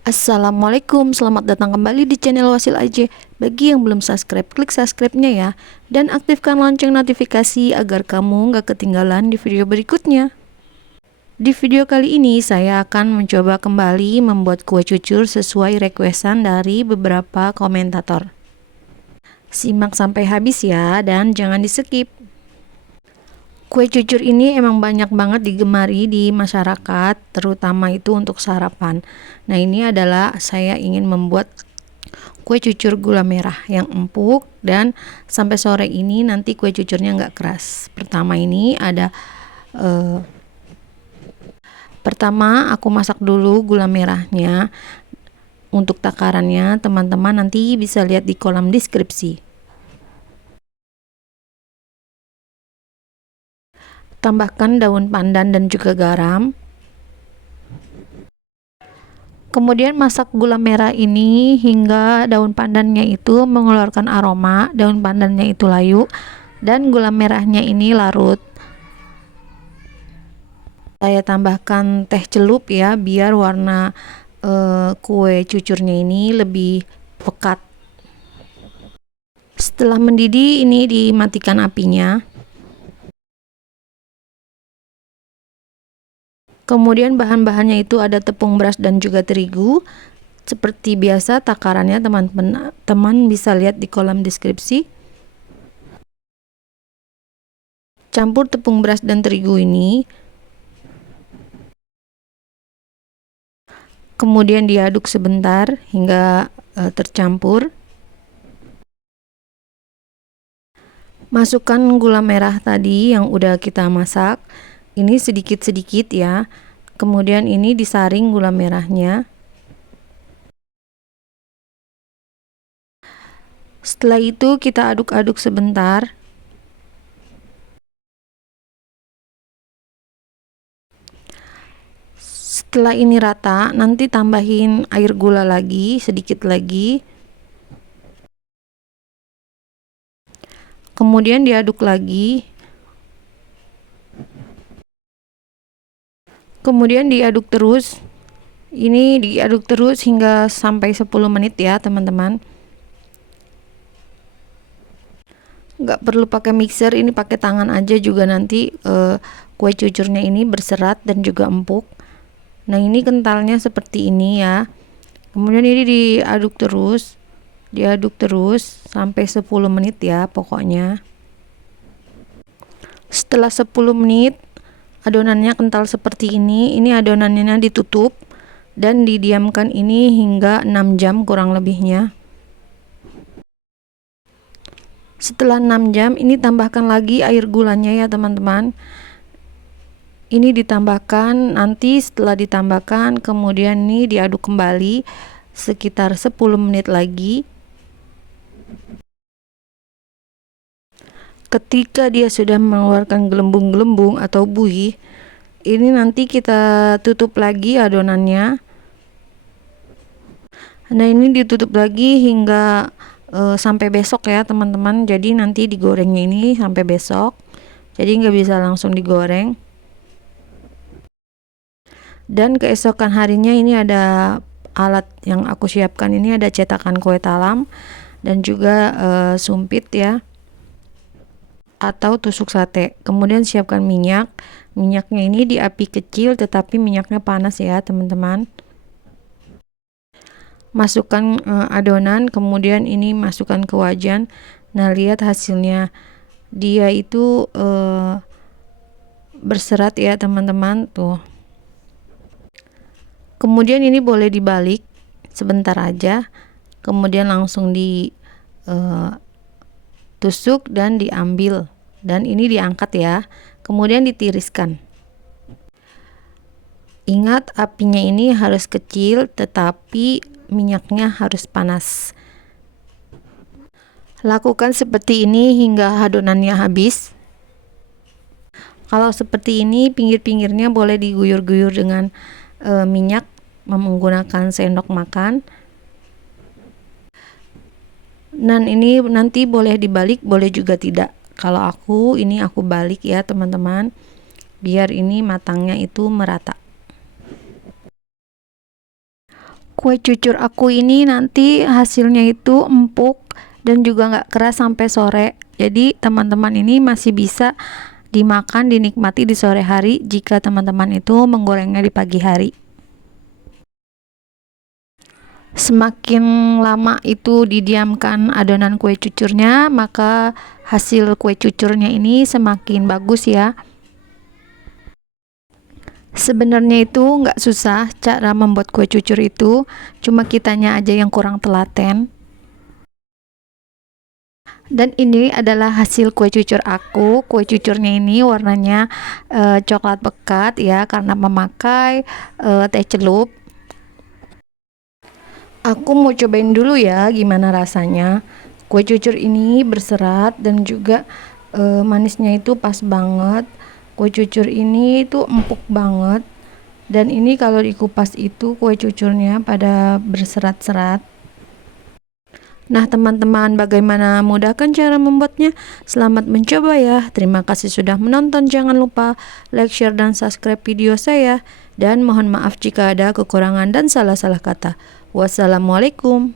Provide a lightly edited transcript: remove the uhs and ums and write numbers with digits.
Assalamualaikum, selamat datang kembali di channel Wasil AJ. Bagi yang belum subscribe, klik subscribe-nya ya. Dan aktifkan lonceng notifikasi agar kamu nggak ketinggalan di video berikutnya. Di video kali ini saya akan mencoba kembali membuat kue cucur sesuai requestan dari beberapa komentator. Simak sampai habis ya, dan jangan di skip. Kue cucur ini emang banyak banget digemari di masyarakat, terutama itu untuk sarapan. Nah, ini adalah saya ingin membuat kue cucur gula merah yang empuk, dan sampai sore ini nanti kue cucurnya nggak keras. Pertama aku masak dulu gula merahnya. Untuk takarannya teman-teman nanti bisa lihat di kolom deskripsi. Tambahkan daun pandan dan juga garam. Kemudian masak gula merah ini hingga daun pandannya itu mengeluarkan aroma, daun pandannya itu layu, dan gula merahnya ini larut. Saya tambahkan teh celup ya, biar warna kue cucurnya ini lebih pekat. Setelah mendidih, ini dimatikan apinya. Kemudian bahan-bahannya itu ada tepung beras dan juga terigu. Seperti biasa takarannya teman-teman bisa lihat di kolom deskripsi. Campur tepung beras dan terigu ini. Kemudian diaduk sebentar hingga tercampur. Masukkan gula merah tadi yang udah kita masak. Ini sedikit-sedikit ya. Kemudian ini disaring gula merahnya. Setelah itu kita aduk-aduk sebentar. Setelah ini rata, nanti tambahin air gula lagi, sedikit lagi. Kemudian diaduk lagi. Kemudian diaduk terus. Ini diaduk terus hingga sampai 10 menit ya teman-teman. Nggak perlu pakai mixer, ini pakai tangan aja juga nanti kue cucurnya ini berserat dan juga empuk. Nah, ini kentalnya seperti ini ya. Kemudian ini diaduk terus sampai 10 menit ya pokoknya. Setelah 10 menit adonannya kental seperti ini adonannya ditutup dan didiamkan ini hingga 6 jam kurang lebihnya. Setelah 6 jam ini tambahkan lagi air gulanya ya teman-teman. Ini ditambahkan, nanti setelah ditambahkan kemudian ini diaduk kembali sekitar 10 menit lagi. Ketika dia sudah mengeluarkan gelembung-gelembung atau buih, ini nanti kita tutup lagi adonannya. Nah, ini ditutup lagi hingga sampai besok ya teman-teman. Jadi nanti digorengnya ini sampai besok, jadi nggak bisa langsung digoreng. Dan keesokan harinya ini ada alat yang aku siapkan, ini ada cetakan kue talam dan juga sumpit ya, atau tusuk sate. Kemudian siapkan minyaknya ini di api kecil tetapi minyaknya panas ya teman-teman. Masukkan adonan, kemudian ini masukkan ke wajan. Nah, lihat hasilnya, dia itu berserat ya teman-teman tuh. Kemudian ini boleh dibalik sebentar aja, kemudian langsung ditusuk dan diambil, dan ini diangkat ya, kemudian ditiriskan. Ingat apinya ini harus kecil tetapi minyaknya harus panas. Lakukan seperti ini hingga adonannya habis. Kalau seperti ini pinggir-pinggirnya boleh diguyur-guyur dengan minyak menggunakan sendok makan. Dan ini nanti boleh dibalik, boleh juga tidak. Kalau aku balik ya teman-teman, biar ini matangnya itu merata. Kue cucur aku ini nanti hasilnya itu empuk dan juga nggak keras sampai sore. Jadi teman-teman ini masih bisa dimakan, dinikmati di sore hari jika teman-teman itu menggorengnya di pagi hari. Semakin lama itu didiamkan adonan kue cucurnya, maka hasil kue cucurnya ini semakin bagus ya. Sebenarnya itu nggak susah cara membuat kue cucur itu, cuma kitanya aja yang kurang telaten. Dan ini adalah hasil kue cucur aku. Kue cucurnya ini warnanya coklat pekat ya, karena memakai teh celup. Aku mau cobain dulu ya gimana rasanya. Kue cucur ini berserat dan juga manisnya itu pas banget. Kue cucur ini tuh empuk banget. Dan ini kalau dikupas itu kue cucurnya pada berserat-serat. Nah teman-teman, bagaimana mudahkan cara membuatnya? Selamat mencoba ya. Terima kasih sudah menonton. Jangan lupa like, share, dan subscribe video saya. Dan mohon maaf jika ada kekurangan dan salah-salah kata. Wassalamualaikum.